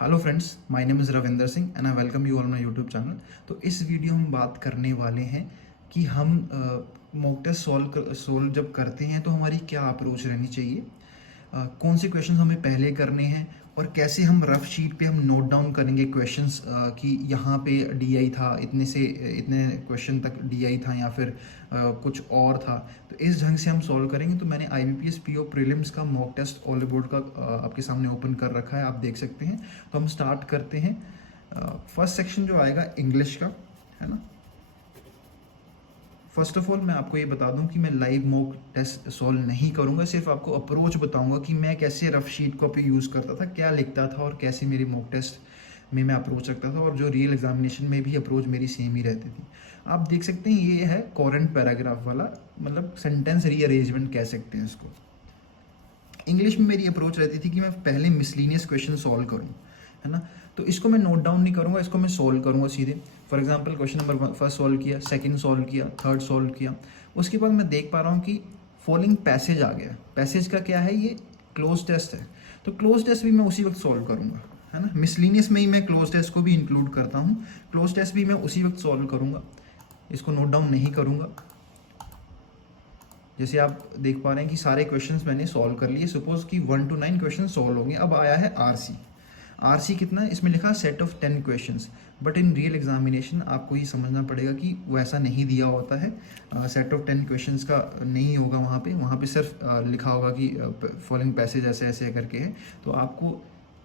Hello friends, my name is Ravinder Singh and I welcome you all my YouTube channel. तो इस video में हम बात करने वाले हैं कि हम मॉक टेस्ट सोल्व जब करते हैं तो हमारी क्या अप्रोच रहनी चाहिए, कौन से क्वेश्चंस हमें पहले करने हैं और कैसे हम रफ शीट पे हम नोट डाउन करेंगे क्वेश्चंस कि यहाँ पे डीआई था, इतने से इतने क्वेश्चन तक डीआई था या फिर कुछ और था। तो इस ढंग से हम सॉल्व करेंगे। तो मैंने IBPS PO प्रीलिम्स का मॉक टेस्ट ऑल बोर्ड का आपके सामने ओपन कर रखा है, आप देख सकते हैं। तो हम स्टार्ट करते हैं। फर्स्ट सेक्शन जो आएगा इंग्लिश का, है ना। फर्स्ट ऑफ ऑल मैं आपको ये बता दूं कि मैं लाइव मॉक टेस्ट सॉल्व नहीं करूंगा, सिर्फ आपको अप्रोच बताऊंगा कि मैं कैसे रफ शीट को पे यूज़ करता था, क्या लिखता था और कैसे मेरी मॉक टेस्ट में मैं अप्रोच रखता था, और जो रियल एग्जामिनेशन में भी अप्रोच मेरी सेम ही रहती थी। आप देख सकते हैं ये है कॉरेंट पैराग्राफ वाला, मतलब सेंटेंस रीअरेंजमेंट कह सकते हैं इसको। इंग्लिश में मेरी अप्रोच रहती थी कि मैं पहले मिसलीनियस क्वेश्चन सॉल्व करूँ, है ना। तो इसको मैं नोट डाउन नहीं करूँगा, इसको मैं सॉल्व करूँगा सीधे। For example question number first solve किया, सेकंड सॉल्व किया, थर्ड सॉल्व किया। उसके बाद मैं देख पा रहा हूँ कि फॉलोइंग पैसेज आ गया। पैसेज का क्या है, ये क्लोज टेस्ट है। तो क्लोज टेस्ट भी मैं उसी वक्त सॉल्व करूँगा, है ना। मिसलीनियस में ही मैं क्लोज टेस्ट को भी इंक्लूड करता हूँ। क्लोज टेस्ट भी मैं उसी वक्त सॉल्व करूँगा, इसको नोट डाउन नहीं करूँगा। जैसे आप देख पा रहे हैं कि सारे क्वेश्चंस मैंने सॉल्व कर लिए। सपोज कि 1 to 9 क्वेश्चन सॉल्व होंगे। अब आया है आरसी कितना है, इसमें लिखा set of 10 questions. But in real examination आपको ये समझना पड़ेगा कि वैसा नहीं दिया होता है। सेट ऑफ 10 क्वेश्चंस का नहीं होगा वहाँ पे सिर्फ लिखा होगा कि फॉलोइंग पैसेज ऐसे ऐसे करके है। तो आपको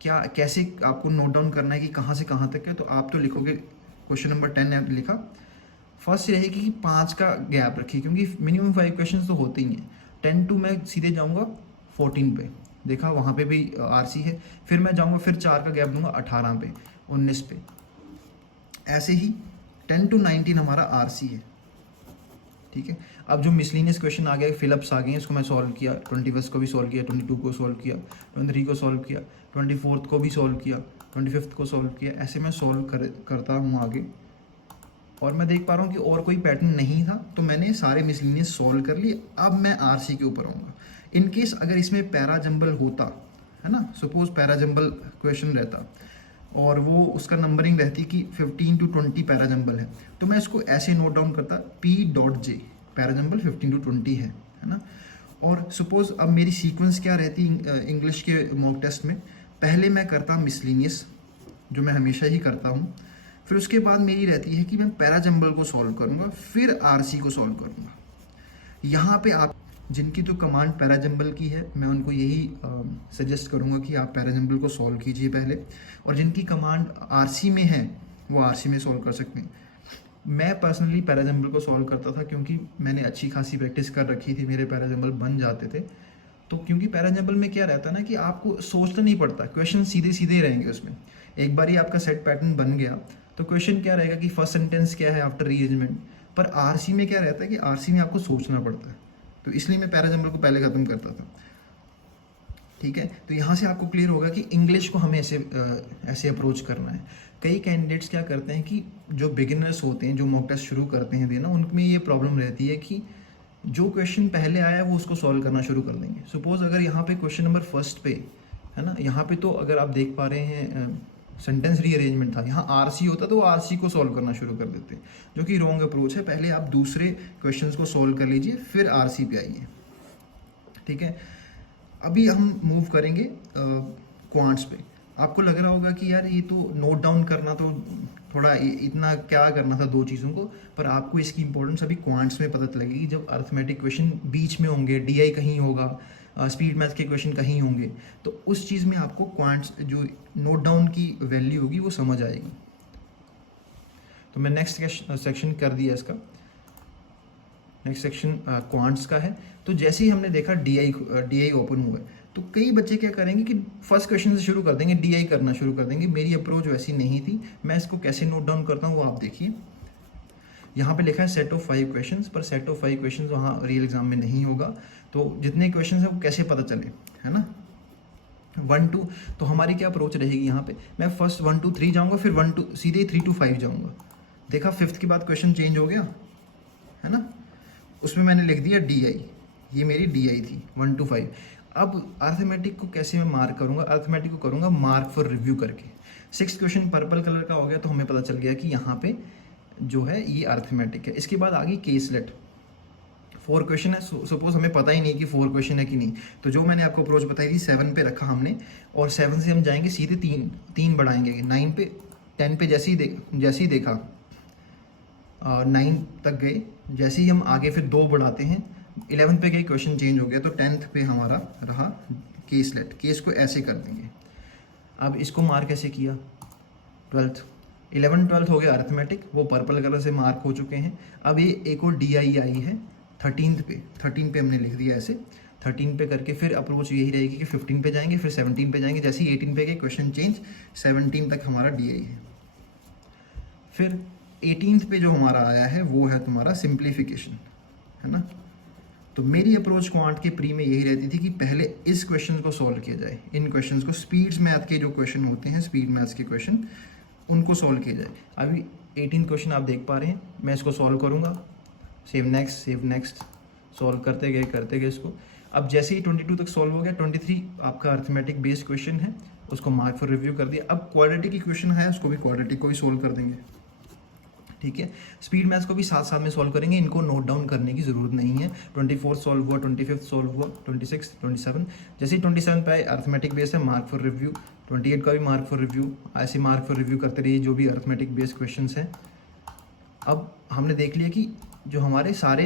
क्या कैसे आपको नोट डाउन करना है कि कहाँ से कहाँ तक है। तो आप तो लिखोगे क्वेश्चन नंबर 10 लिखा। फर्स्ट रहेगी कि 5 का गैप रखिए, क्योंकि मिनिमम 5 क्वेश्चन तो होते ही हैं। 10 to मैं सीधे जाऊँगा 14 पे, देखा वहाँ पे भी आरसी है। फिर मैं जाऊँगा, फिर 4 का गैप दूंगा 18 पे, 19 पे। ऐसे ही 10 to 19 हमारा आरसी है, ठीक है। अब जो मिसलिनियस क्वेश्चन आ गया, फिलअप्स आ गए हैं, इसको मैं सॉल्व किया। 21 को भी सॉल्व किया, 22 को सॉल्व किया, 23 को सॉल्व किया, 24 को भी सॉल्व किया, 25 को सॉल्व किया। ऐसे मैं सॉल्व करता हूँ आगे। और मैं देख पा रहा हूँ कि और कोई पैटर्न नहीं था, तो मैंने सारे मिसलिनियस सॉल्व कर लिए। अब मैं आरसी के ऊपर आऊँगा। इन केस अगर इसमें पैरा जंबल होता, है ना, सपोज पैरा जंबल क्वेश्चन रहता और वो उसका नंबरिंग रहती कि 15 to 20 पैरा जंबल है, तो मैं इसको ऐसे नोट डाउन करता P.J, पैरा जंबल 15 to 20 है ना। और सपोज अब मेरी सीक्वेंस क्या रहती इंग्लिश के मॉक टेस्ट में, पहले मैं करता मिसलिनियस, जो मैं हमेशा ही करता हूँ। फिर उसके बाद मेरी रहती है कि मैं पैरा जंबल को सॉल्व करूँगा, फिर आरसी को सॉल्व करूँगा। यहाँ पे आप जिनकी तो कमांड पैरा जंबल की है, मैं उनको यही सजेस्ट करूँगा कि आप पैरा जंबल को सॉल्व कीजिए पहले, और जिनकी कमांड आरसी में है वो आरसी में सॉल्व कर सकते हैं। मैं पर्सनली पैरा जंबल को सॉल्व करता था, क्योंकि मैंने अच्छी खासी प्रैक्टिस कर रखी थी, मेरे पैरा जंबल बन जाते थे। तो क्योंकि पैरा जंबल में क्या रहता है ना कि आपको सोचना नहीं पड़ता, क्वेश्चन सीधे सीधे रहेंगे उसमें। एक बार ही आपका सेट पैटर्न बन गया तो क्वेश्चन क्या रहेगा कि फर्स्ट सेंटेंस क्या है आफ्टर रीअरेंजमेंट। पर आरसी में क्या रहता है कि आरसी में आपको सोचना पड़ता है, तो इसलिए मैं पैरा जंबल को पहले ख़त्म करता था, ठीक है। तो यहाँ से आपको क्लियर होगा कि इंग्लिश को हमें ऐसे अप्रोच करना है। कई कैंडिडेट्स क्या करते हैं कि जो बिगिनर्स होते हैं, जो मॉक टेस्ट शुरू करते हैं देना, उनमें ये प्रॉब्लम रहती है कि जो क्वेश्चन पहले आया वो उसको सॉल्व करना शुरू कर देंगे। सपोज अगर यहाँ पे क्वेश्चन नंबर फर्स्ट पे, है ना, यहाँ पे तो अगर आप देख पा रहे हैं सेंटेंस रीअरेंजमेंट था, यहाँ आरसी होता तो आरसी को सॉल्व करना शुरू कर देते, जो कि रॉन्ग अप्रोच है। पहले आप दूसरे क्वेश्चंस को सॉल्व कर लीजिए, फिर आरसी पे आइए, ठीक है। अभी हम मूव करेंगे क्वांट्स पे। आपको लग रहा होगा कि यार ये तो नोट डाउन करना तो थोड़ा इतना क्या करना था दो चीज़ों को, पर आपको इसकी इंपॉर्टेंस अभी क्वांट्स में पता लगेगी। जब अर्थमेटिक क्वेश्चन बीच में होंगे, डीआई कहीं होगा, स्पीड मैथ के क्वेश्चन कहीं होंगे, तो उस चीज़ में आपको क्वांट्स जो नोट डाउन की वैल्यू होगी वो समझ आएगी। तो मैं नेक्स्ट सेक्शन कर दिया इसका। नेक्स्ट सेक्शन क्वांट्स का है। तो जैसे ही हमने देखा डीआई ओपन हुआ है, तो कई बच्चे क्या करेंगे कि फर्स्ट क्वेश्चन से शुरू कर देंगे, डीआई करना शुरू कर देंगे। मेरी अप्रोच वैसी नहीं थी। मैं इसको कैसे नोट डाउन करता हूँ वो आप देखिए। यहाँ पे लिखा है सेट ऑफ 5 क्वेश्चंस, पर सेट ऑफ 5 क्वेश्चंस वहाँ रियल एग्जाम में नहीं होगा। तो जितने क्वेश्चंस हैं वो कैसे पता चले, है ना। 1 2, तो हमारी क्या अप्रोच रहेगी यहाँ पे, मैं फर्स्ट 1 2 3 जाऊँगा, फिर 1 2 सीधे 3 to 5 जाऊँगा। देखा 5th के बाद क्वेश्चन चेंज हो गया, है ना। उसमें मैंने लिख दिया डीआई, ये मेरी डीआई थी 1 to 5। अब अर्थमेटिक को कैसे मैं मार्क करूँगा, अर्थमेटिक को करूँगा मार्क फॉर रिव्यू करके। 6th क्वेश्चन पर्पल कलर का हो गया तो हमें पता चल गया कि यहाँ पे जो है ये अर्थमेटिक है। इसके बाद आगे केसलेट, 4 क्वेश्चन है, सपोज हमें पता ही नहीं कि 4 क्वेश्चन है कि नहीं, तो जो मैंने आपको अप्रोच बताई थी 7 पे रखा हमने, और 7 से हम जाएंगे सीधे 3 बढ़ाएंगे 9 पे, 10 पे जैसे ही देखा 9 तक गए, जैसे ही हम आगे फिर 2 बढ़ाते हैं 11 पे गए क्वेश्चन चेंज हो गया, तो 10th पे हमारा रहा केसलेट। केस को ऐसे कर देंगे। अब इसको मार्क कैसे किया, 12th 11 12th हो गया अर्थमेटिक, वो पर्पल कलर से मार्क हो चुके हैं। अब ये एक और DI आई है 13 पे हमने लिख दिया ऐसे, 13 पे करके फिर अप्रोच यही रहेगी कि 15 पे जाएंगे, फिर 17 पे जाएंगे, जैसे ही 18 पे गए क्वेश्चन चेंज, 17 तक हमारा DI है। फिर 18th पे जो हमारा आया है वो है तुम्हारा सिंप्लीफिकेशन, है ना। तो मेरी अप्रोच क्वांट के प्री में यही रहती थी कि पहले इस क्वेश्चन को सॉल्व किया जाए, इन क्वेश्चंस को, स्पीड्स मैथ के जो क्वेश्चन होते हैं, स्पीड मैथ्स के क्वेश्चन, उनको सॉल्व किया जाए। अभी 18 क्वेश्चन आप देख पा रहे हैं, मैं इसको सॉल्व करूँगा, सेव नेक्स्ट, सॉल्व करते गए इसको। अब जैसे ही 22 तक सॉल्व हो गया, 23 आपका अर्थमेटिक बेस्ड क्वेश्चन है, उसको मार्क फॉर रिव्यू कर दिया। अब क्वाड्रेटिक इक्वेशन है, उसको भी क्वाड्रेटिक को भी सोल्व कर देंगे, ठीक है। स्पीड मैथ्स को भी साथ साथ में सॉल्व करेंगे, इनको नोट डाउन करने की ज़रूरत नहीं है। 24 सॉल्व हुआ, 25 सॉल्व हुआ, 26, 27, जैसे ही 27 पे आए अर्थमेटिक बेस है, मार्क फॉर रिव्यू, 28 का भी मार्क फॉर रिव्यू, ऐसे मार्क फॉर रिव्यू करते रहिए जो भी अर्थमेटिक बेस्ड क्वेश्चंस हैं। अब हमने देख लिया कि जो हमारे सारे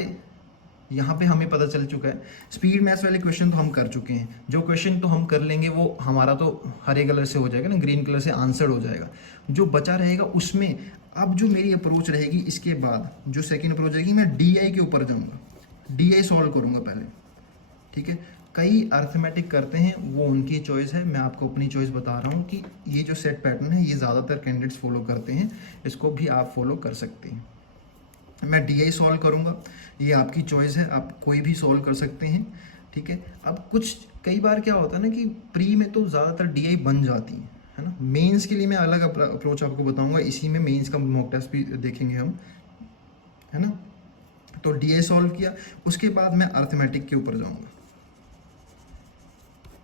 यहाँ पे हमें पता चल चुका है, स्पीड मैथ्स वाले क्वेश्चन तो हम कर चुके हैं, जो क्वेश्चन तो हम कर लेंगे वो हमारा तो हरे कलर से हो जाएगा ना, ग्रीन कलर से आंसर हो जाएगा। जो बचा रहेगा उसमें अब जो मेरी अप्रोच रहेगी, इसके बाद जो सेकंड अप्रोच रहेगी, मैं DI के ऊपर जाऊँगा, DI सॉल्व करूँगा पहले, ठीक है। कई अर्थमेटिक करते हैं, वो उनकी चॉइस है, मैं आपको अपनी चॉइस बता रहा हूँ कि ये जो सेट पैटर्न है ये ज़्यादातर कैंडिडेट्स फॉलो करते हैं, इसको भी आप फॉलो कर सकते हैं। मैं DI सॉल्व करूँगा, ये आपकी चॉइस है, आप कोई भी सॉल्व कर सकते हैं, ठीक है। अब कई बार क्या होता है ना कि प्री में तो ज़्यादातर DI बन जाती है ना। मेंस के लिए मैं अलग अप्रोच आपको बताऊंगा, इसी में मेंस का मॉक टेस्ट भी देखेंगे हम, है ना। तो DI सॉल्व किया, उसके बाद मैं अर्थमेटिक के ऊपर जाऊंगा।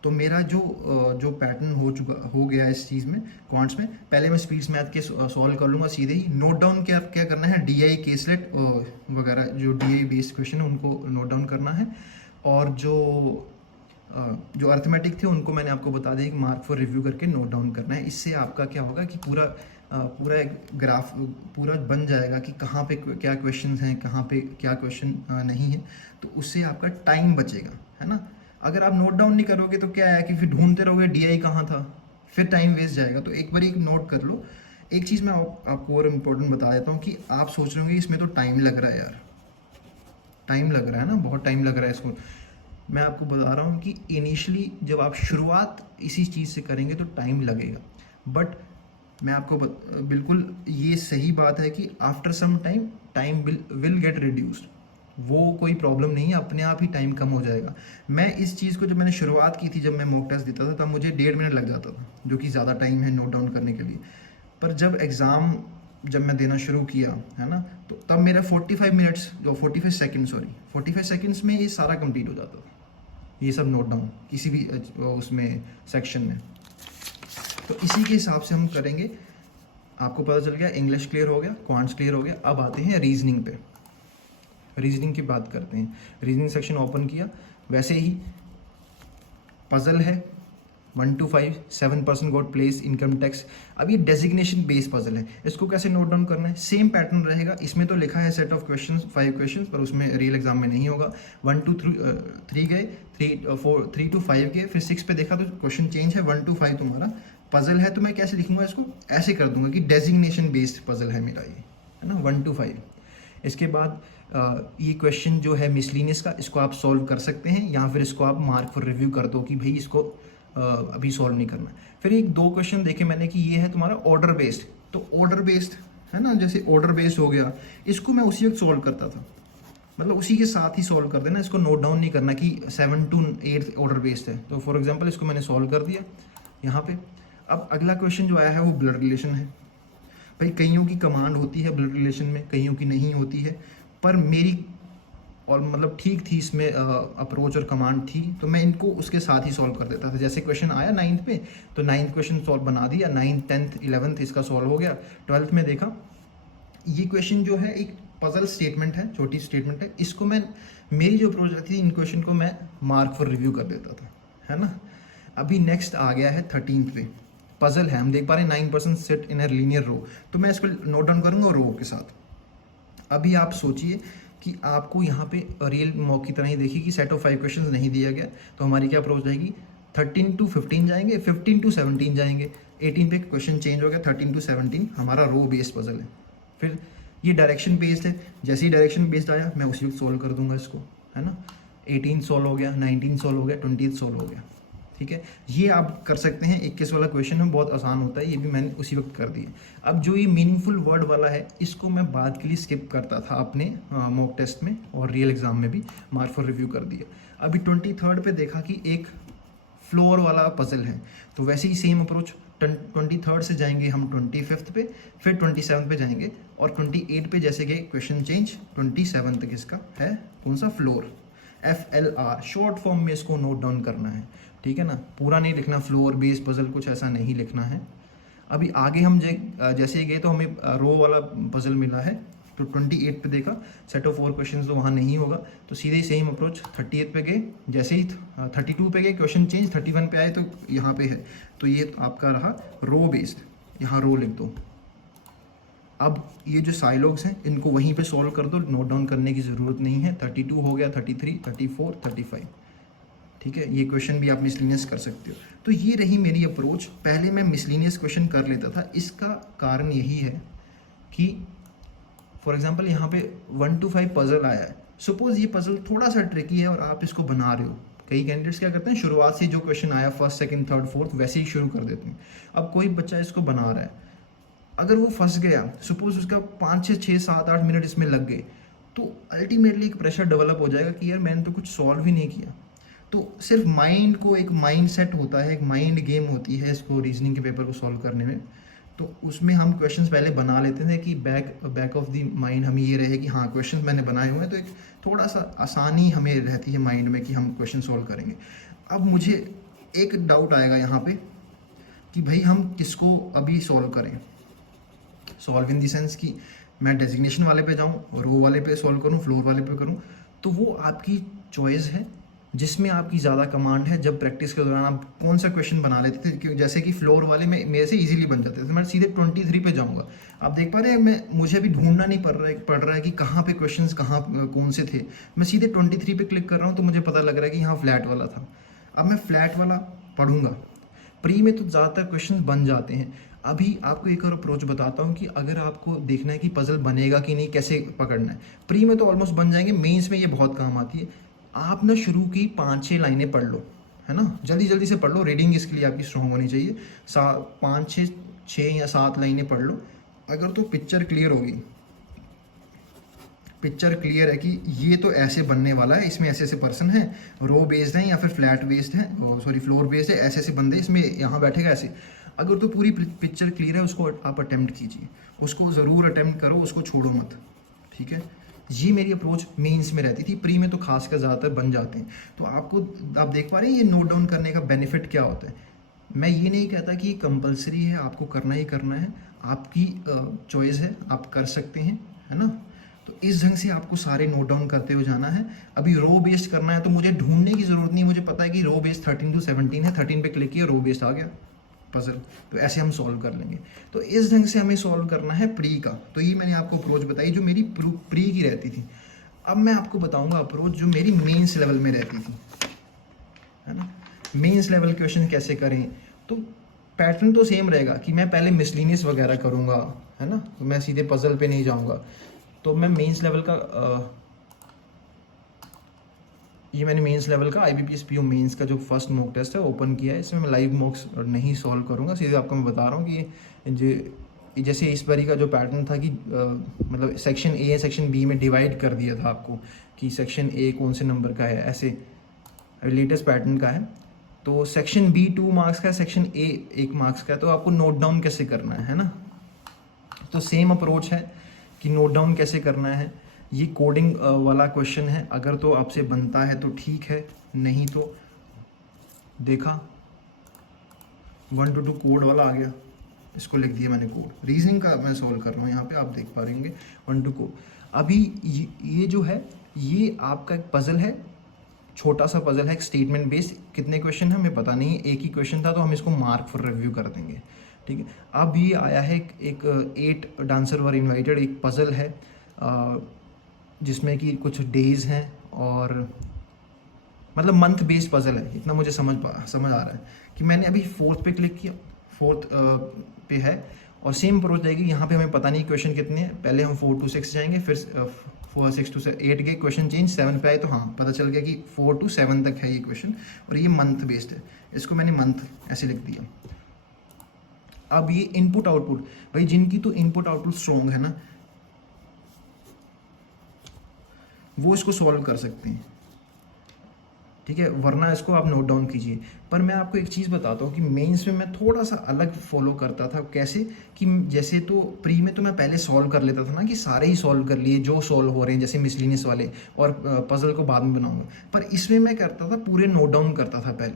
तो मेरा जो पैटर्न हो गया इस चीज़ में, क्वांट्स में, पहले मैं स्पीड्स मैथ के सॉल्व कर लूँगा सीधे ही। नोट डाउन क्या करना है, DI केसलेट वगैरह जो DI बेस्ड क्वेश्चन है उनको नोट डाउन करना है, और जो अर्थमेटिक थे उनको मैंने आपको बता दिया कि मार्क फॉर रिव्यू करके नोट डाउन करना है। इससे आपका क्या होगा कि पूरा एक ग्राफ पूरा बन जाएगा कि कहाँ पे क्या क्वेश्चन हैं, कहाँ पे क्या क्वेश्चन नहीं है, तो उससे आपका टाइम बचेगा, है ना। अगर आप नोट डाउन नहीं करोगे तो क्या है कि फिर ढूंढते रहोगे DI कहाँ था, फिर टाइम वेस्ट जाएगा। तो एक बार एक नोट कर लो। एक चीज़ मैं आपको और इम्पोर्टेंट बता देता हूँ कि आप सोच रहे होंगे इसमें तो टाइम लग रहा है यार, टाइम लग रहा है ना, बहुत टाइम लग रहा है इसको। मैं आपको बता रहा हूँ कि इनिशियली जब आप शुरुआत इसी चीज़ से करेंगे तो टाइम लगेगा, बट मैं आपको बिल्कुल ये सही बात है कि after some time will get reduced, वो कोई प्रॉब्लम नहीं है, अपने आप ही टाइम कम हो जाएगा। मैं इस चीज़ को जब मैंने शुरुआत की थी, जब मैं मॉक टेस्ट देता था, तब मुझे 1.5 मिनट लग जाता था, जो कि ज़्यादा टाइम है नोट डाउन करने के लिए। पर जब मैं देना शुरू किया, है ना, तो तब मेरा 45 सेकंड्स में ये सारा कंप्लीट हो जाता था, ये सब नोट डाउन किसी भी उसमें सेक्शन में। तो इसी के हिसाब से हम करेंगे। आपको पता चल गया, इंग्लिश क्लियर हो गया, क्वांट्स क्लियर हो गया। अब आते हैं रीजनिंग पे, रीजनिंग की बात करते हैं। रीजनिंग सेक्शन ओपन किया, वैसे ही पजल है 1 to 5, 7% got place income tax. अब ये डेजिग्नेशन बेस्ड पजल है, इसको कैसे नोट डाउन करना है, सेम पैटर्न रहेगा। इसमें तो लिखा है सेट ऑफ क्वेश्चंस 5 क्वेश्चंस, पर उसमें रियल एग्जाम में नहीं होगा। 1 to 3 गए, 3 to 5 गए, फिर 6 पे देखा तो क्वेश्चन चेंज है, 1 to 5 तुम्हारा पजल है। तो मैं कैसे लिखूंगा इसको, ऐसे कर दूंगा कि डेजिग्नेशन बेस्ड पजल है मेरा ये, है ना, 1 to 5। इसके बाद ये क्वेश्चन जो है मिसलिनियस का, इसको आप सॉल्व कर सकते हैं, या फिर इसको आप मार्क फॉर रिव्यू कर दो कि भाई इसको अभी सॉल्व नहीं करना। फिर एक 2 क्वेश्चन देखे मैंने कि ये है तुम्हारा ऑर्डर बेस्ड, तो ऑर्डर बेस्ड है ना, जैसे ऑर्डर बेस्ड हो गया, इसको मैं उसी वक्त सॉल्व करता था, मतलब उसी के साथ ही सॉल्व कर देना, इसको नोट डाउन नहीं करना कि 7 to 8 ऑर्डर बेस्ड है। तो फॉर एग्जांपल इसको मैंने सॉल्व कर दिया यहाँ पे। अब अगला क्वेश्चन जो आया है वो ब्लड रिलेशन है। भाई कईयों की कमांड होती है ब्लड रिलेशन में, कईयों की नहीं होती है, पर मेरी और मतलब ठीक थी इसमें अप्रोच और कमांड थी, तो मैं इनको उसके साथ ही सॉल्व कर देता था। जैसे क्वेश्चन आया 9th पे तो 9th क्वेश्चन सॉल्व बना दिया, 9th 10th 11th इसका सॉल्व हो गया। 12th में देखा ये क्वेश्चन जो है एक पजल स्टेटमेंट है, छोटी स्टेटमेंट है, इसको मैं मेरी जो अप्रोच रहती थी इन क्वेश्चन को मैं मार्क फॉर रिव्यू कर देता था, है ना। अभी नेक्स्ट आ गया है 13th पे, पजल है, हम देख पा रहे हैं 9% सेट इन अ लीनियर रो, तो मैं इसको नोट डाउन करूंगा रो के साथ। अभी आप सोचिए कि आपको यहाँ पे रियल मॉक की तरह ही देखिए कि सेट ऑफ 5 क्वेश्चंस नहीं दिया गया, तो हमारी क्या अप्रोच रहेगी, 13 to 15 जाएंगे, 15 to 17 जाएंगे, 18 पे क्वेश्चन चेंज हो गया, 13 to 17 हमारा रो बेस्ड पजल है। फिर ये डायरेक्शन बेस्ड है, जैसे ही डायरेक्शन बेस्ड आया मैं उसी वक्त सोल्व कर दूंगा इसको, है ना। 18 सोल्व हो गया, 19 सोल्व हो गया, 20 सोल्व हो गया, ठीक है। ये आप कर सकते हैं। 21 वाला क्वेश्चन है, बहुत आसान होता है, ये भी मैंने उसी वक्त कर दिया। अब जो ये मीनिंगफुल वर्ड वाला है इसको मैं बाद के लिए स्किप करता था अपने मॉक टेस्ट में और रियल एग्जाम में भी मार्क फॉर रिव्यू कर दिया। अभी 23rd पे देखा कि एक फ्लोर वाला पजल है, तो वैसे ही सेम अप्रोच 23rd से जाएंगे हम 25th पे, फिर 27th पे जाएंगे और 28 पे जैसे गए क्वेश्चन चेंज, 27 तक इसका है कौन सा, फ्लोर, FLR शॉर्ट फॉर्म में इसको नोट डाउन करना है, ठीक है ना, पूरा नहीं लिखना, फ्लोर बेस पजल कुछ ऐसा नहीं लिखना है। अभी आगे हम जैसे ही गए तो हमें रो वाला पजल मिला है, तो 28 पे देखा सेट ऑफ 4 क्वेश्चन तो वहाँ नहीं होगा, तो सीधे ही सेम अप्रोच 38 पे गए, जैसे ही 32 पे गए क्वेश्चन चेंज, 31 पे आए तो यहाँ पे है, तो ये आपका रहा रो बेस्ड, यहाँ रो लिख दो। अब ये जो साइलॉग्स हैं इनको वहीं पे सॉल्व कर दो, नोट डाउन करने की ज़रूरत नहीं है। 32 हो गया, 33, 34, 35, ठीक है। ये क्वेश्चन भी आप मिसलिनियस कर सकते हो। तो ये रही मेरी अप्रोच। पहले मैं मिसलिनियस क्वेश्चन कर लेता था, इसका कारण यही है कि फॉर एग्जांपल यहाँ पे 1 to 5 पजल आया है, सपोज ये पजल थोड़ा सा ट्रिकी है और आप इसको बना रहे हो। कई कैंडिडेट्स क्या करते हैं, शुरुआत से जो क्वेश्चन आया फर्स्ट सेकंड थर्ड फोर्थ वैसे ही शुरू कर देते हैं। अब कोई बच्चा इसको बना रहा है, अगर वो फंस गया, सपोज उसका 5 से 6 7 8 मिनट इसमें लग गए, तो अल्टीमेटली एक प्रेशर डेवलप हो जाएगा कि यार मैंने तो कुछ सॉल्व ही नहीं किया। तो सिर्फ माइंड को, एक माइंड सेट होता है, एक माइंड गेम होती है इसको रीजनिंग के पेपर को सॉल्व करने में, तो उसमें हम क्वेश्चंस पहले बना लेते थे कि बैक ऑफ द माइंड हमें ये रहे कि हाँ क्वेश्चंस मैंने बनाए हुए हैं, तो एक थोड़ा सा आसानी हमें रहती है माइंड में कि हम क्वेश्चन सॉल्व करेंगे। अब मुझे एक डाउट आएगा यहाँ पे कि भाई हम किसको अभी सॉल्व करें, सॉल्व इन द सेंस कि मैं डेजिग्नेशन वाले पे जाऊँ, रो वाले पे सॉल्व करूँ, फ्लोर वाले पे करूँ, तो वो आपकी चॉइस है जिसमें आपकी ज़्यादा कमांड है। जब प्रैक्टिस के दौरान आप कौन सा क्वेश्चन बना लेते थे, क्योंकि जैसे कि फ्लोर वाले में मेरे से इजीली बन जाते थे, मैं सीधे 23 पे जाऊंगा। आप देख पा रहे हैं मुझे भी ढूंढना नहीं पड़ रहा है कि कहाँ पे क्वेश्चंस कौन से थे, मैं सीधे 23 पे क्लिक कर रहा हूँ तो मुझे पता लग रहा है कि यहाँ फ्लैट वाला था। अब मैं फ्लैट वाला पढ़ूंगा। प्री में तो ज़्यादातर क्वेश्चन बन जाते हैं। अभी आपको एक और अप्रोच बताता हूँ कि अगर आपको देखना है कि पजल बनेगा कि नहीं, कैसे पकड़ना है। प्री में तो ऑलमोस्ट बन जाएंगे, मेंस में ये बहुत काम आती है। आप ना शुरू की 5-6 लाइनें पढ़ लो, है ना, जल्दी जल्दी से पढ़ लो। रीडिंग इसके लिए आपकी स्ट्रॉन्ग होनी चाहिए। 5-6 या 7 लाइनें पढ़ लो। अगर तो पिक्चर क्लियर होगी, पिक्चर क्लियर है कि ये तो ऐसे बनने वाला है, इसमें ऐसे ऐसे पर्सन है, रो बेस्ड है या फिर फ्लैट बेस्ड है, सॉरी फ्लोर बेस्ड है, ऐसे ऐसे बंदे इसमें यहाँ बैठेगा ऐसे। अगर तो पूरी पिक्चर क्लियर है उसको आप अटेम्प्ट कीजिए, उसको ज़रूर अटेम्प्ट करो, उसको छोड़ो मत, ठीक है। ये मेरी अप्रोच मेंस में रहती थी। प्री में तो खासकर ज़्यादातर बन जाते हैं। तो आप देख पा रहे हैं ये नोट डाउन करने का बेनिफिट क्या होता है। मैं ये नहीं कहता कि कंपलसरी है, आपको करना ही करना है, आपकी चॉइस है, आप कर सकते हैं, है ना। तो इस ढंग से आपको सारे नोट डाउन करते हुए जाना है। अभी रो बेस्ड करना है तो मुझे ढूंढने की ज़रूरत नहीं, मुझे पता है कि रो बेस्ड 13 to 17 है, 13 पे क्लिक किया, रो बेस्ड आ गया पजल, तो ऐसे हम सॉल्व कर लेंगे। तो इस ढंग से हमें सॉल्व करना है प्री का। तो ये मैंने आपको अप्रोच बताई जो मेरी प्री की रहती थी। अब मैं आपको बताऊंगा अप्रोच जो मेरी मेंस लेवल में रहती थी, है ना। मेंस लेवल क्वेश्चन कैसे करें, तो पैटर्न तो सेम रहेगा कि मैं पहले मिसलिनियस वगैरह करूंगा, है ना, तो मैं सीधे पजल पे नहीं जाऊंगा। तो मैं मेंस लेवल का ये मैंने मेंस लेवल का IBPS PO मेंस का जो फर्स्ट मॉक टेस्ट है ओपन किया है। इसमें मैं लाइव मॉक्स नहीं सॉल्व करूँगा, सीधे आपको मैं बता रहा हूँ कि जैसे इस बारी का जो पैटर्न था कि मतलब सेक्शन A है, सेक्शन B में डिवाइड कर दिया था आपको कि सेक्शन A कौन से नंबर का है, ऐसे लेटेस्ट पैटर्न का है। तो सेक्शन B 2 मार्क्स का है, सेक्शन A 1 मार्क्स का है। तो आपको नोट डाउन कैसे करना है ना, तो सेम अप्रोच है कि नोट डाउन कैसे करना है। ये कोडिंग वाला क्वेश्चन है, अगर तो आपसे बनता है तो ठीक है, नहीं तो देखा 1 to 2 कोड वाला आ गया, इसको लिख दिया मैंने कोड। रीजनिंग का मैं सोल्व कर रहा हूँ, यहाँ पे आप देख पा रहेंगे 1 to कोड। अभी ये जो है ये आपका एक पज़ल है, छोटा सा पज़ल है, एक स्टेटमेंट बेस्ड। कितने क्वेश्चन है हमें पता नहीं है, एक ही क्वेश्चन था तो हम इसको मार्क फॉर रिव्यू कर देंगे, ठीक है। अब ये आया है एक 8 डांसर वर इनवाइटेड, एक पज़ल है जिसमें कि कुछ डेज़ हैं और मतलब मंथ बेस्ड पज़ल है, इतना मुझे समझ आ रहा है कि मैंने अभी 4th पे क्लिक किया, 4th पे है और सेम अप्रोच जाएगी। यहाँ पे हमें पता नहीं क्वेश्चन कितने हैं, पहले हम 4 to 6 जाएंगे, फिर 6 to 8 गए, क्वेश्चन चेंज 7 पे आए तो हाँ पता चल गया कि 4 to 7 तक है ये क्वेश्चन और ये मंथ बेस्ड है, इसको मैंने मंथ ऐसे लिख दिया। अब ये इनपुट आउटपुट, भाई जिनकी तो इनपुट आउटपुट स्ट्रॉन्ग है ना वो इसको सॉल्व कर सकते हैं, ठीक है, वरना इसको आप नोट डाउन कीजिए। पर मैं आपको एक चीज़ बताता हूँ कि मेंस में मैं थोड़ा सा अलग फॉलो करता था। कैसे कि जैसे तो प्री में तो मैं पहले सॉल्व कर लेता था ना, कि सारे ही सॉल्व कर लिए जो सॉल्व हो रहे हैं जैसे मिसलिनियस वाले, और पजल को बाद में बनाऊंगा। पर इसमें मैं करता था पूरे नोट डाउन करता था पहले।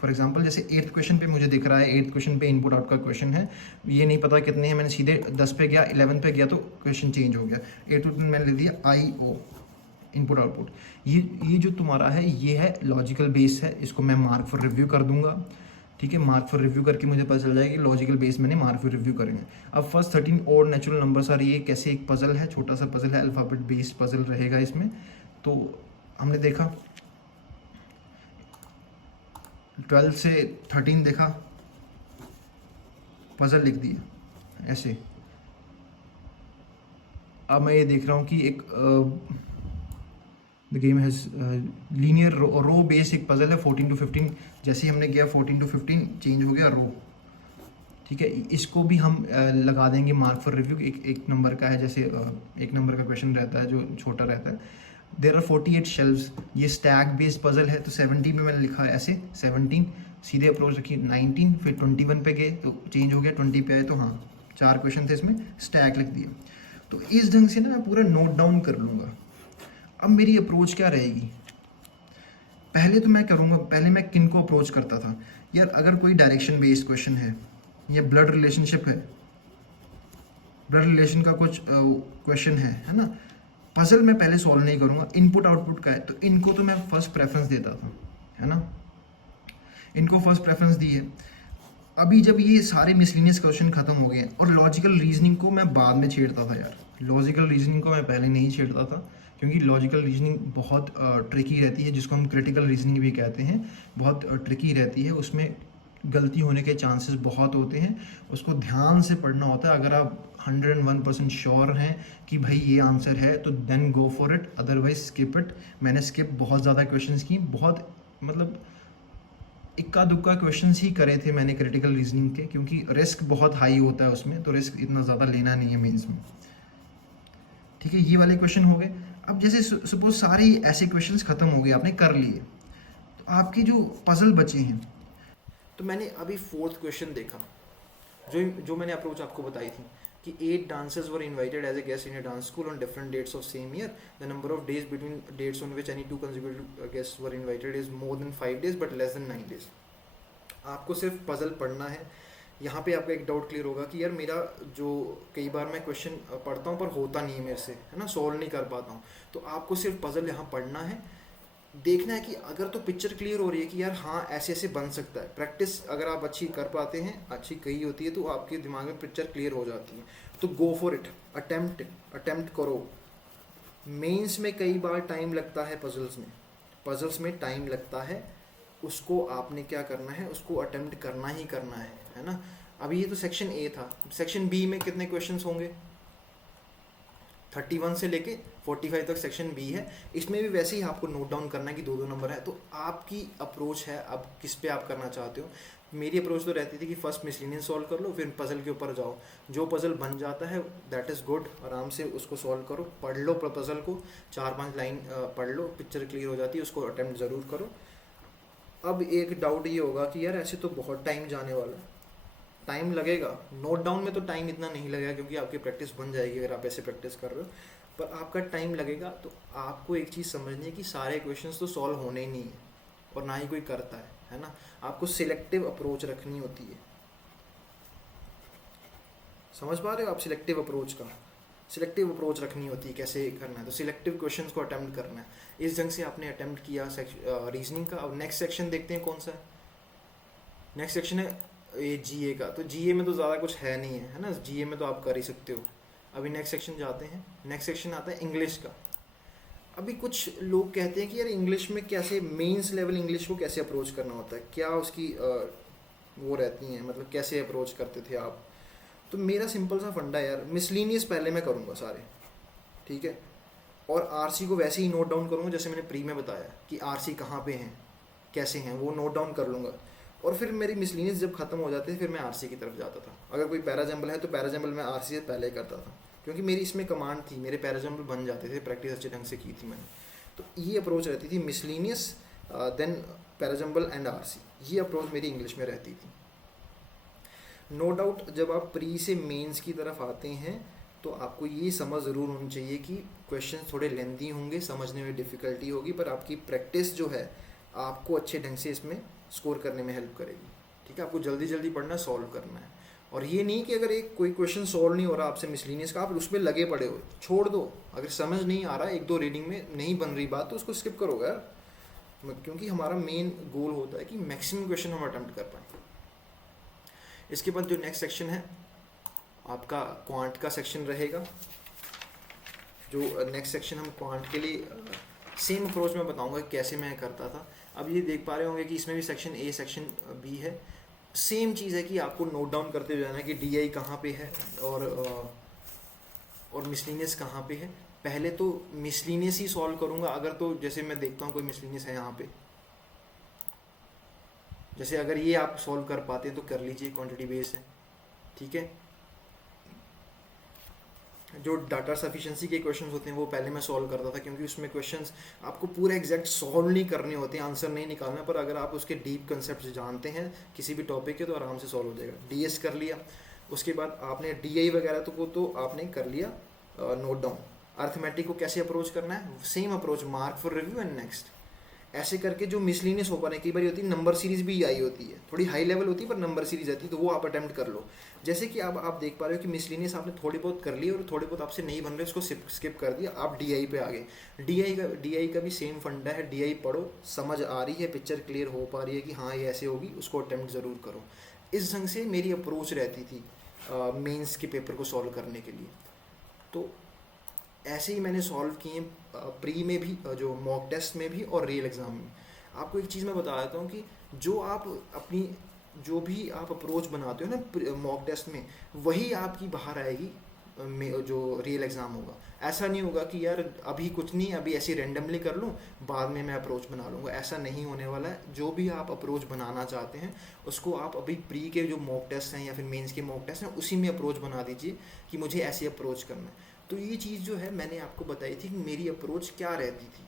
फॉर एग्जाम्पल जैसे 8th क्वेश्चन पे मुझे दिख रहा है, 8th क्वेश्चन पे इनपुट आउट का क्वेश्चन है, ये नहीं पता कितने हैं, मैंने सीधे 10 पे गया, 11 पे गया तो क्वेश्चन चेंज हो गया। 8th में मैंने लिख दिया IO, इनपुट आउटपुट। ये जो तुम्हारा है ये है लॉजिकल बेस है, इसको मैं मार्क फॉर रिव्यू कर दूंगा, ठीक है। मार्क फॉर रिव्यू करके मुझे पता चल जाएगा कि लॉजिकल बेस मैंने मार्क फॉर रिव्यू करेंगे। अब फर्स्ट 13 और नेचुरल नंबर्स आ रही है, कैसे एक पजल है, छोटा सा पजल है, अल्फ़ाबेट बेस्ड पजल रहेगा इसमें। तो हमने देखा 12 से 13 देखा, पजल लिख दिया ऐसे। अब मैं ये देख रहा हूँ कि एक the game has linear row base एक पजल है 14 to 15। जैसे ही हमने किया 14 to 15 चेंज हो गया रो, ठीक है। इसको भी हम लगा देंगे मार्क फॉर रिव्यू। एक नंबर का है, जैसे एक नंबर का क्वेश्चन रहता है जो छोटा रहता है। देयर आर 48 शेल्व्स, ये स्टैक बेस्ड पजल है तो 70 में मैंने लिखा है ऐसे 17, सीधे अप्रोच रखी 19, फिर 21 पे गए तो चेंज हो गया, 20 पे आए तो हाँ 4 क्वेश्चन थे इसमें, स्टैक लिख दिया। तो इस ढंग से ना मैं पूरा नोट डाउन कर लूँगा। अब मेरी अप्रोच क्या रहेगी, पहले तो मैं करूँगा, पहले मैं किन को अप्रोच करता था यार, अगर कोई डायरेक्शन बेस्ड क्वेश्चन है या ब्लड रिलेशनशिप है, ब्लड रिलेशन का कुछ क्वेश्चन है ना, पजल में पहले सॉल्व नहीं करूँगा, इनपुट आउटपुट का है तो इनको तो मैं फर्स्ट प्रेफरेंस देता था, है ना, इनको फर्स्ट प्रेफरेंस दी है। अभी जब ये सारे मिसलिनियस क्वेश्चन खत्म हो गए और लॉजिकल रीजनिंग को मैं बाद में छेड़ता था यार, लॉजिकल रीजनिंग को मैं पहले नहीं छेड़ता था, क्योंकि लॉजिकल रीजनिंग बहुत ट्रिकी रहती है, जिसको हम क्रिटिकल रीजनिंग भी कहते हैं, बहुत ट्रिकी रहती है, उसमें गलती होने के चांसेस बहुत होते हैं, उसको ध्यान से पढ़ना होता है। अगर आप 101% श्योर हैं कि भाई ये आंसर है तो then go for it, otherwise skip it. मैंने स्किप बहुत ज़्यादा क्वेश्चंस की, बहुत मतलब इक्का दुक्का क्वेश्चंस ही करे थे मैंने क्रिटिकल रीजनिंग के, क्योंकि रिस्क बहुत हाई होता है उसमें, तो रिस्क इतना ज़्यादा लेना नहीं है मेंस में, ठीक है। ये वाले क्वेश्चन हो गए। अब जैसे सपोज सारे ऐसे क्वेश्चंस खत्म हो गए, आपने कर लिए, तो आपके जो पजल बचे हैं, तो मैंने अभी 4th क्वेश्चन देखा, जो मैंने अप्रोच आपको बताई थी कि 8 dancers were invited as a guest in a dance school on different dates of same year. The number of days between dates on which any two consecutive guests were invited is more than 5 days but less than 9 days. आपको सिर्फ puzzle पढ़ना है। यहाँ पे आपका एक doubt clear होगा कि यार मेरा जो कई बार मैं क्वेश्चन पढ़ता हूँ पर होता नहीं है मेरे से, है ना, सॉल्व नहीं कर पाता हूँ, तो आपको सिर्फ पजल यहाँ पढ़ना है, देखना है कि अगर तो पिक्चर क्लियर हो रही है कि यार हाँ ऐसे ऐसे बन सकता है। प्रैक्टिस अगर आप अच्छी कर पाते हैं, अच्छी कही होती है, तो आपके दिमाग में पिक्चर क्लियर हो जाती है। तो गो फॉर इट, अटेम्प्ट करो। मेंस में कई बार टाइम लगता है, पजल्स में टाइम लगता है, उसको आपने क्या करना है, उसको अटेम्प्ट करना ही करना है ना। अभी ये तो सेक्शन ए था, सेक्शन बी में कितने क्वेश्चंस होंगे, 31 से लेके 45 तक सेक्शन बी है। इसमें भी वैसे ही आपको नोट डाउन करना है कि 2-2 नंबर है। तो आपकी अप्रोच है अब किस पे आप करना चाहते हो। मेरी अप्रोच तो रहती थी कि फर्स्ट मिसलिनियस सॉल्व कर लो, फिर पजल के ऊपर जाओ, जो पजल बन जाता है दैट इज़ गुड, आराम से उसको सॉल्व करो, पढ़ लो पजल को, 4-5 लाइन पढ़ लो, पिक्चर क्लियर हो जाती है, उसको अटेम्प्ट ज़रूर करो। अब एक डाउट ये होगा कि यार ऐसे तो बहुत टाइम जाने वाला है, टाइम लगेगा, नोट डाउन में तो टाइम इतना नहीं लगेगा क्योंकि आपकी प्रैक्टिस बन जाएगी अगर आप ऐसे प्रैक्टिस कर रहे हो। पर आपका टाइम लगेगा। तो आपको एक चीज़ समझनी है कि सारे क्वेश्चंस तो सॉल्व होने ही नहीं है, और ना ही कोई करता है ना। आपको सिलेक्टिव अप्रोच रखनी होती है। समझ पा रहे हो आप सिलेक्टिव अप्रोच का? सिलेक्टिव अप्रोच रखनी होती है, कैसे करना है। तो सिलेक्टिव क्वेश्चंस को अटेम्प्ट करना है। इस ढंग से आपने अटेम्प्ट किया रीजनिंग का। अब नेक्स्ट सेक्शन देखते हैं कौन सा है। नेक्स्ट सेक्शन है ये जीए का। तो जीए में तो ज़्यादा कुछ है नहीं है ना, जीए में तो आप कर ही सकते हो। अभी नेक्स्ट सेक्शन जाते हैं। नेक्स्ट सेक्शन आता है इंग्लिश का। अभी कुछ लोग कहते हैं कि यार इंग्लिश में कैसे, मेंस लेवल इंग्लिश को कैसे अप्रोच करना होता है, क्या उसकी वो रहती हैं, मतलब कैसे अप्रोच करते थे आप। तो मेरा सिंपल सा फंडा है यार, मिसलिनियस पहले मैं करूँगा सारे, ठीक है, और आरसी को वैसे ही नोट डाउन करूँगा जैसे मैंने प्री में बताया कि आरसी कहाँ पे हैं, कैसे हैं, वो नोट डाउन कर लूँगा। और फिर मेरी मिसलिनियस जब खत्म हो जाती थी फिर मैं आरसी की तरफ जाता था। अगर कोई पैराजम्बल है तो पैराजम्बल मैं आरसी से पहले करता था, क्योंकि मेरी इसमें कमांड थी, मेरे पैराजम्बल बन जाते थे, प्रैक्टिस अच्छे ढंग से की थी मैंने। तो ये अप्रोच रहती थी, miscellaneous then parajumble and RC, ये अप्रोच मेरी इंग्लिश में रहती थी। नो डाउट जब आप प्री से मेंस की तरफ आते हैं तो आपको ये समझ ज़रूर होनी चाहिए कि क्वेश्चन थोड़े लेंथी होंगे, समझने में डिफ़िकल्टी होगी, पर आपकी प्रैक्टिस जो है आपको अच्छे ढंग से इसमें स्कोर करने में हेल्प करेगी। ठीक है, आपको जल्दी जल्दी पढ़ना, सॉल्व करना है। और ये नहीं कि अगर एक कोई क्वेश्चन सॉल्व नहीं हो रहा आपसे मिसलिनियस का, आप उसमें लगे पड़े हो, छोड़ दो। अगर समझ नहीं आ रहा, एक दो रीडिंग में नहीं बन रही बात, तो उसको स्किप करोगे यार, क्योंकि हमारा मेन गोल होता है कि मैक्सिमम क्वेश्चन हम अटेम्प्ट कर पाएँ। इसके बाद जो नेक्स्ट सेक्शन है आपका क्वांट का सेक्शन रहेगा। जो नेक्स्ट सेक्शन हम क्वांट के लिए सेम अप्रोच में बताऊंगा कि कैसे मैं करता था। अब ये देख पा रहे होंगे कि इसमें भी सेक्शन ए सेक्शन बी है। सेम चीज़ है कि आपको नोट डाउन करते हुए जाना है कि डी आई कहाँ पे है और मिसलिनियस कहाँ पे है। पहले तो मिसलिनियस ही सॉल्व करूँगा। अगर तो जैसे मैं देखता हूँ कोई मिसलिनियस है यहाँ पे, जैसे अगर ये आप सॉल्व कर पाते हैं तो कर लीजिए, क्वांटिटी बेस है, ठीक है। जो डाटा सफिशिएंसी के क्वेश्चंस होते हैं वो पहले मैं सॉल्व करता था, क्योंकि उसमें क्वेश्चंस आपको पूरे एग्जैक्ट सॉल्व नहीं करने होते हैं, आंसर नहीं निकालना, पर अगर आप उसके डीप कंसेप्ट जानते हैं किसी भी टॉपिक के तो आराम से सॉल्व हो जाएगा। डीएस कर लिया, उसके बाद आपने डीआई वगैरह तो आपने कर लिया नोट डाउन। अर्थमेटिक को कैसे अप्रोच करना है, same approach, mark for review and next. ऐसे करके जो मिसलिनियस हो पा रहे, कई बार होती है नंबर सीरीज भी आई होती है, थोड़ी हाई लेवल होती है पर नंबर सीरीज आती है, तो वो आप अटेम्प्ट कर लो। जैसे कि अब आप देख पा रहे हो कि मिसलिनियस आपने थोड़ी बहुत कर ली और थोड़े बहुत आपसे नहीं बन रहे, उसको स्किप कर दिया, आप डीआई पे आ गए। डीआई का भी सेम फंडा है, डीआई पढ़ो, समझ आ रही है, पिक्चर क्लियर हो पा रही है कि हाँ ये ऐसे होगी, उसको अटेम्प्ट ज़रूर करो। इस ढंग से मेरी अप्रोच रहती थी मेंस के पेपर को सॉल्व करने के लिए। तो ऐसे ही मैंने सॉल्व किए प्री में भी, जो मॉक टेस्ट में भी और रियल एग्ज़ाम में। आपको एक चीज़ मैं बता देता हूँ कि जो आप अपनी जो भी आप अप्रोच बनाते हो ना मॉक टेस्ट में, वही आपकी बाहर आएगी जो रियल एग्ज़ाम होगा। ऐसा नहीं होगा कि यार अभी कुछ नहीं, अभी ऐसे रैंडमली कर लूँ, बाद में मैं अप्रोच बना लूँगा, ऐसा नहीं होने वाला है। जो भी आप अप्रोच बनाना चाहते हैं उसको आप अभी प्री के जो मॉक टेस्ट हैं या फिर मेंस के मॉक टेस्ट हैं उसी में अप्रोच बना दीजिए कि मुझे ऐसे अप्रोच करना है। तो ये चीज़ जो है मैंने आपको बताई थी कि मेरी अप्रोच क्या रहती थी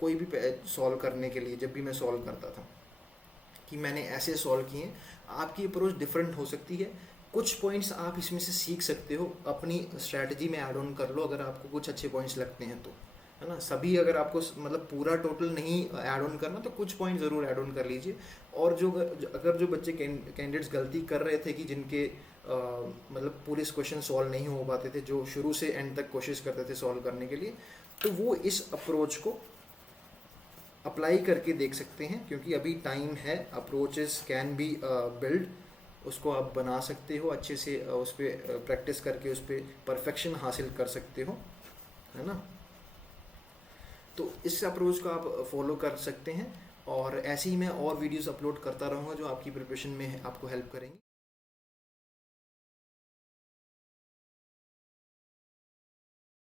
कोई भी सॉल्व करने के लिए। जब भी मैं सॉल्व करता था कि मैंने ऐसे सॉल्व किए। आपकी अप्रोच डिफरेंट हो सकती है, कुछ पॉइंट्स आप इसमें से सीख सकते हो, अपनी स्ट्रैटेजी में ऐड ऑन कर लो अगर आपको कुछ अच्छे पॉइंट्स लगते हैं तो, है ना। सभी अगर आपको मतलब पूरा टोटल नहीं ऐड ऑन करना तो कुछ पॉइंट ज़रूर ऐड ऑन कर लीजिए। और अगर जो बच्चे कैंडिडेट्स गलती कर रहे थे कि जिनके मतलब पूरे क्वेश्चन सॉल्व नहीं हो पाते थे, जो शुरू से एंड तक कोशिश करते थे सॉल्व करने के लिए, तो वो इस अप्रोच को अप्लाई करके देख सकते हैं, क्योंकि अभी टाइम है। अप्रोचेस कैन बी बिल्ड, उसको आप बना सकते हो अच्छे से, उस पर प्रैक्टिस करके उस पर परफेक्शन हासिल कर सकते हो, है ना। तो इस अप्रोच को आप फॉलो कर सकते हैं, और ऐसे ही मैं और वीडियोस अपलोड करता रहूँगा जो आपकी प्रिपरेशन में आपको हेल्प करेंगी।